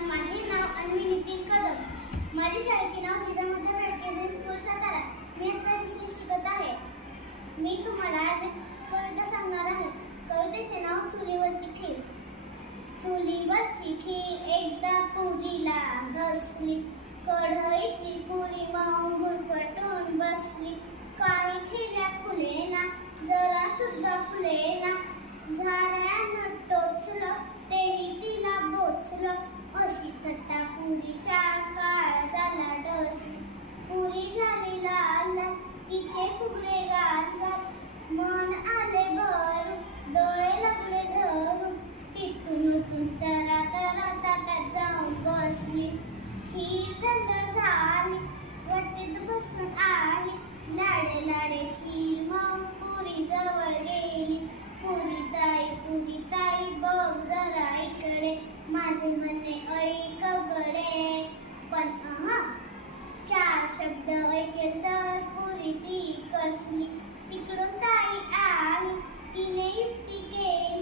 माझे नाव अन्वी नितीन कदम. माझ्या शाळेचे नाव जिजामाता भटके स्कूल सातारा. मी आता दुसरी शिकत आहे. मी तुम्हाला आज एक कविता सांगणार आहे. कवितेचे नाव चुलीवरची खीर. चुलीवरची खीर एकदा पुरीला हसली, कढईतली पुरी मग गुरफटून बसली. काही खिल्या फुलेना, जरा सुद्धा फुलेना, झाऱ्यानं टोचलं तेही तिला बोचलं. अशी थट्टा पुरीच्या काळ झाला डसली. पुरी झाली लाल लाल, तिचे फुगले गाल गाल, मन आले भरून, डोळे लागले झरून. तिथून उठून तरा तरा ताटात जाऊन बसली. खीर थंड झाली, वाटेत बसून आली. लाडे लाडे खीर मग पुरी जवळ गेली. पुरी ताई बघ जरा इकडे, माझे म्हणणे ऐक गडे. पण चार शब्द ऐकेल तर पुरी ती कसली. तिकडून ताई आली, तिने युक्ती केली.